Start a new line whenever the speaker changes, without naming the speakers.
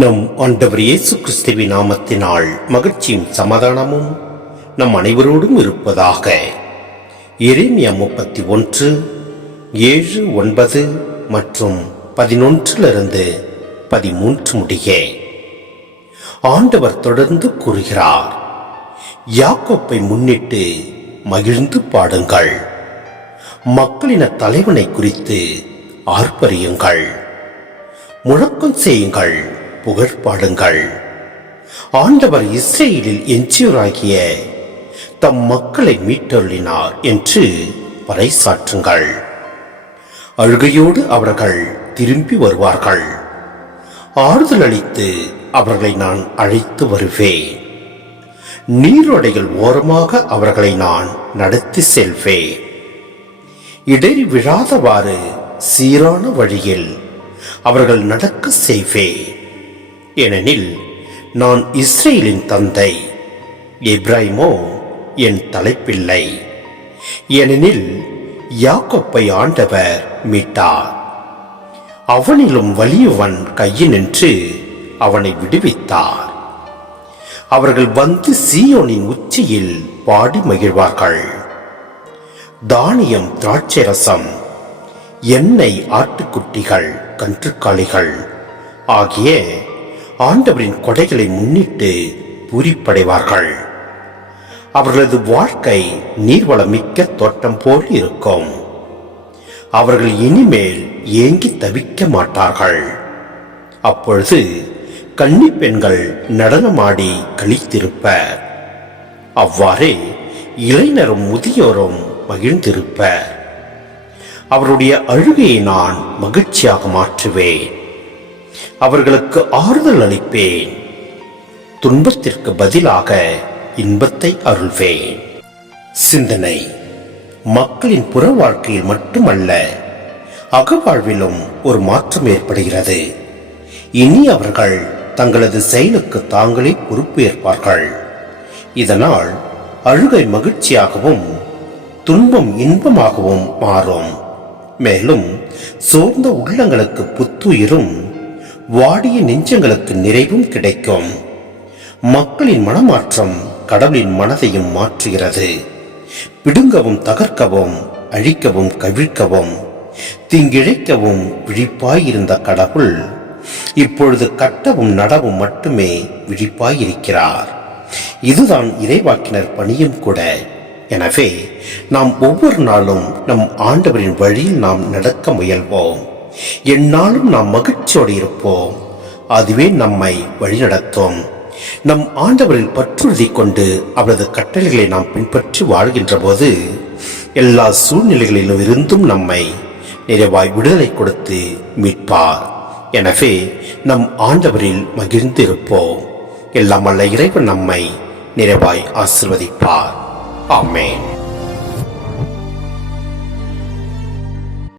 நம் ஆண்டவர் இயேசு கிறிஸ்துவின் நாமத்தினால் மகிழ்ச்சியும் சமாதானமும் நம் அனைவரோடும் இருப்பதாக. எரேமியா முப்பத்தி ஒன்று ஏழு ஒன்பது மற்றும் பதினொன்றிலிருந்து பதிமூன்று முடிய. ஆண்டவர் தொடர்ந்து கூறுகிறார் யாக்கோப்பை முன்னிட்டு மகிழ்ந்து பாடுங்கள். மக்களின தலைவனை குறித்து ஆர்ப்பரியுங்கள். முழக்கம் செய்யுங்கள். புகழ் பாடுங்கள். ஆண்டவர் இஸ்ரேலில் எஞ்சியோராகிய தம் மக்களை மீட்டருளினார் என்று பறைசாற்றுங்கள். அழுகையோடு அவர்கள் திரும்பி வருவார்கள். ஆறுதல் அளித்து அவர்களை நான் அழைத்து வருவேன். நீரோடைகள் ஓரமாக அவர்களை நான் நடத்தி செல்வேன். இடறி விழாதவாறு சீரான வழியில் அவர்கள் நடக்க செய்வேன். ஏனெனில் நான் இஸ்ரேலின் தந்தை எப்ராஹிமோ என் தலைப்பிள்ளை. ஏனெனில் யாக்கோப்பை ஆண்டவர் மீட்டார். அவனிலும் வலியவன் கையினின்று அவனை விடுவித்தார். அவர்கள் வந்து சீயோனின் உச்சியில் பாடி மகிழ்வார்கள். தானியம் திராட்சை ரசம் எண்ணெய் ஆட்டுக்குட்டிகள் கன்றுக்காளிகள் ஆகிய ஆண்டவரின் கொடைகளை முன்னிட்டு பூரிப்படைவார்கள். அவர்களது வாழ்க்கை நீர்வளமிக்க தோட்டம் போல் இருக்கும். அவர்கள் இனிமேல் ஏங்கி தவிக்க மாட்டார்கள். அப்பொழுது கன்னி பெண்கள் நடனமாடி கழித்திருப்பர் அவ்வாறே இளைஞரும் முதியோரும் மகிழ்ந்திருப்பர். அவருடைய அழுகையை நான் மகிழ்ச்சியாக மாற்றுவேன். அவர்களுக்கு ஆறுதல் அளிப்பேன். துன்பத்திற்கு பதிலாக இன்பத்தை அருள்வேன். சிந்தனை மக்களின் புற வாழ்க்கையில் மட்டுமல்ல அகவாழ்விலும் ஒரு மாற்றம் ஏற்படுகிறது. இனி அவர்கள் தங்களது செயலுக்கு தாங்களே பொறுப்பு ஏற்பார்கள் இதனால் அழுகை மகிழ்ச்சியாகவும் துன்பம் இன்பமாகவும் மாறும். மேலும் சோர்ந்த உள்ளங்களுக்கு புத்துயிரும் வாடிய நெஞ்சங்களுக்கு நிறைவும் கிடைக்கும். மக்களின் மனமாற்றம் கடவுளின் மனதையும் மாற்றுகிறது. பிடுங்கவும் தகர்க்கவும் அழிக்கவும் கவிழ்க்கவும் தீங்கிழைக்கவும் விழிப்பாயிருந்த கடவுள் இப்பொழுது கட்டவும் நடவும் மட்டுமே விழிப்பாயிருக்கிறார். இதுதான் இறைவாக்கினர் பணியும் கூட. எனவே நாம் ஒவ்வொரு நாளும் நம் ஆண்டவரின் வழியில் நாம் நடக்க முயல்வோம். எந்நாளும் நாம் மகிழ்ச்சியோடு இருப்போம். அதுவே நம்மை வழிநடத்தும். நம் ஆண்டவரில் பற்றுறுதி கொண்டு அவரது கட்டளைகளை நாம் பின்பற்றி வாழ்கின்ற போது எல்லா சூழ்நிலைகளிலும் இருந்தும் நம்மை நிறைவாய் விடுதலை கொடுத்து மீட்பார். எனவே நம் ஆண்டவரில் மகிழ்ந்திருப்போம். எல்லாம் அல்ல இறைவன் நம்மை நிறைவாய் ஆசிர்வதிப்பார். ஆமேன்.